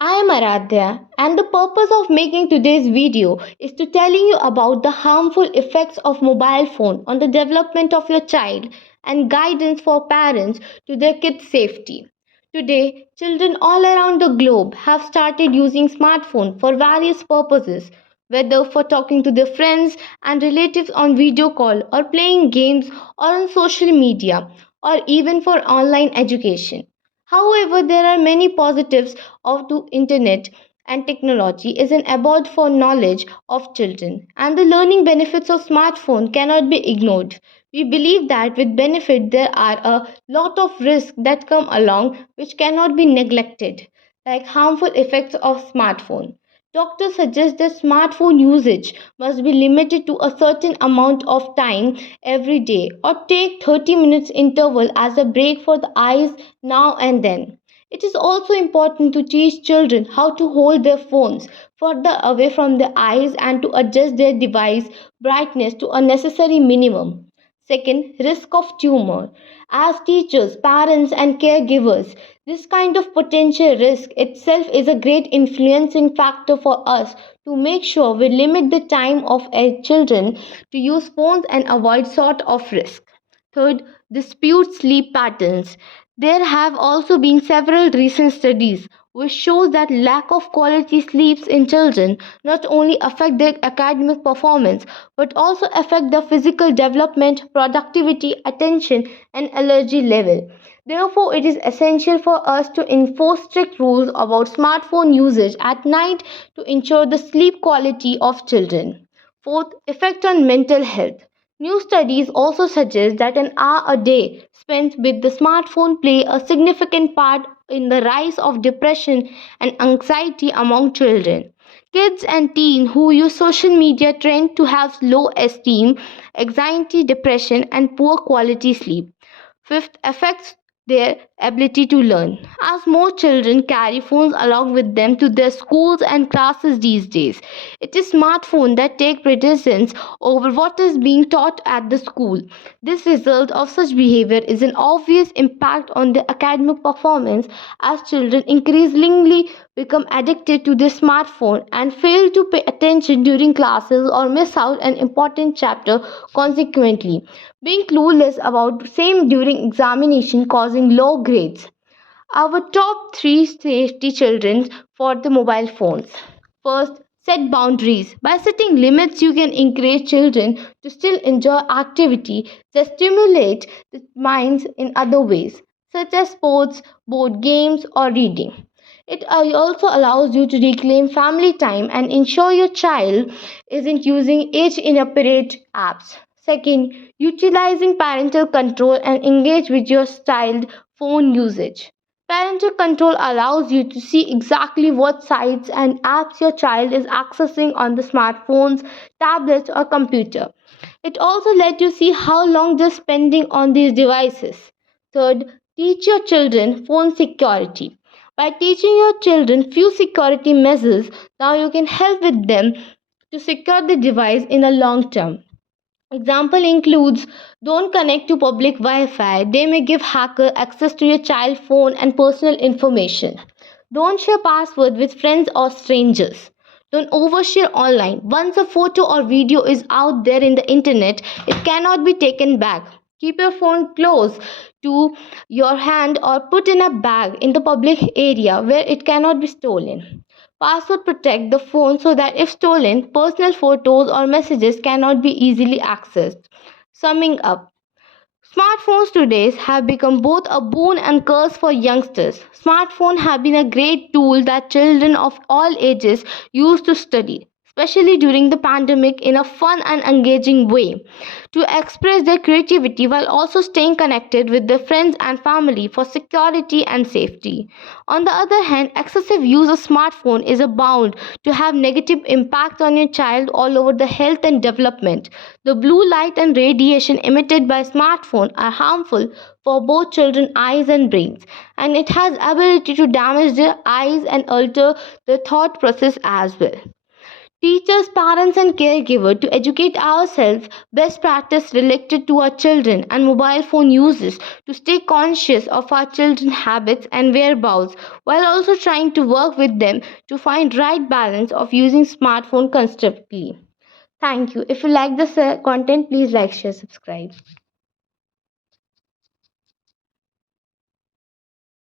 I am Aradhya, and the purpose of making today's video is to telling you about the harmful effects of mobile phone on the development of your child and guidance for parents to their kids' safety. Today, children all around the globe have started using smartphone for various purposes, whether for talking to their friends and relatives on video call or playing games or on social media or even for online education. However, there are many positives of the internet and technology is an abode for knowledge of children and the learning benefits of smartphone cannot be ignored. We believe that with benefit there are a lot of risks that come along which cannot be neglected, like harmful effects of smartphone. Doctors suggest that smartphone usage must be limited to a certain amount of time every day or take 30 minutes interval as a break for the eyes now and then. It is also important to teach children how to hold their phones further away from their eyes and to adjust their device brightness to a necessary minimum. Second, risk of tumor. As teachers, parents, and caregivers, this kind of potential risk itself is a great influencing factor for us to make sure we limit the time of our children to use phones and avoid sort of risk. Third, dispute sleep patterns. There have also been several recent studies which shows that lack of quality sleeps in children not only affect their academic performance but also affect their physical development, productivity, attention and allergy level. Therefore, it is essential for us to enforce strict rules about smartphone usage at night to ensure the sleep quality of children. Fourth, effect on mental health. New studies also suggest that an hour a day spent with the smartphone play a significant part in the rise of depression and anxiety among children. Kids and teens who use social media tend to have low esteem, anxiety, depression, and poor quality sleep. Fifth, affects their ability to learn. As more children carry phones along with them to their schools and classes these days, it is smartphones that take precedence over what is being taught at the school. This result of such behavior is an obvious impact on their academic performance as children increasingly become addicted to their smartphone and fail to pay attention during classes or miss out an important chapter consequently being clueless about same during examination causing low grades. Our top 3 safety children for the mobile phones. First, set boundaries. By setting limits, you can encourage children to still enjoy activity that stimulate the minds in other ways, such as sports, board games, or reading. It also allows you to reclaim family time and ensure your child isn't using age inappropriate apps. Second, utilizing parental control and engage with your child phone usage. Parental control allows you to see exactly what sites and apps your child is accessing on the smartphones, tablets, or computer. It also lets you see how long they're spending on these devices. Third, teach your children phone security. By teaching your children few security measures, now you can help with them to secure the device in a long term. Example includes don't connect to public Wi-Fi. They may give hacker access to your child phone and personal information. Don't share password with friends or strangers. Don't overshare online. Once a photo or video is out there in the internet, it cannot be taken back. Keep your phone close to your hand or put in a bag in the public area where it cannot be stolen. Password protect the phone so that if stolen, personal photos or messages cannot be easily accessed. Summing up, smartphones today have become both a boon and curse for youngsters. Smartphones have been a great tool that children of all ages use to study, especially during the pandemic in a fun and engaging way, to express their creativity while also staying connected with their friends and family for security and safety. On the other hand, excessive use of smartphone is bound to have negative impact on your child all over the health and development. The blue light and radiation emitted by smartphone are harmful for both children's eyes and brains, and it has ability to damage their eyes and alter the thought process as well. Teachers, parents, and caregivers to educate ourselves best practice related to our children and mobile phone uses to stay conscious of our children's habits and whereabouts while also trying to work with them to find right balance of using smartphone constructively. Thank you. If you like this content, please like, share, subscribe.